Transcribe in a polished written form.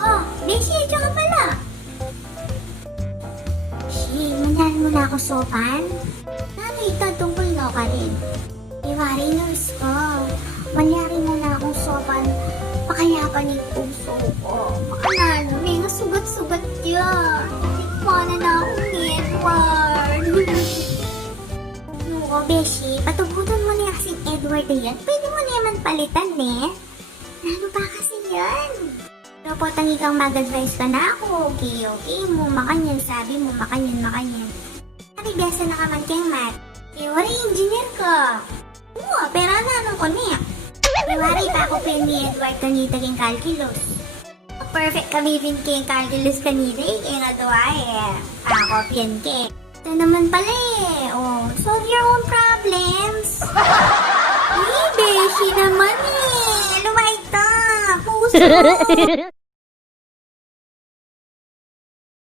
Oh, Beshi, diyan ka pala. Beshi, manyaari mo na ako sopan? Ano ito, tungkol na ka rin. Iwari, nurse ko. Manyaari mo na akong sopan. Pakayapan yung puso ko. Makanano, may nasugat-sugat yan. Tikmana na akong Edward. Oo, Beshi, patugutan mo na kasing Edward na yan. Pwede mo naman palitan, eh. Ano ba kasi yan? Pero po, tangi kang mag-advise ka na ako. Okay mo, makanyan. Sabi mo, makanyan. Sabi, besa na ka man kayang mat. Wari, engineer ka. Oo, pero ano ko niya? Wari pa ako pa ni Edward kanita kayong calculus. Perfect kami din kayong calculus kanita eh. Kaya nga doa eh. Ako, piyan ka. Ito naman pala eh. Oh, solve your own problems. Beshi naman eh. Ano ba ito? Puso.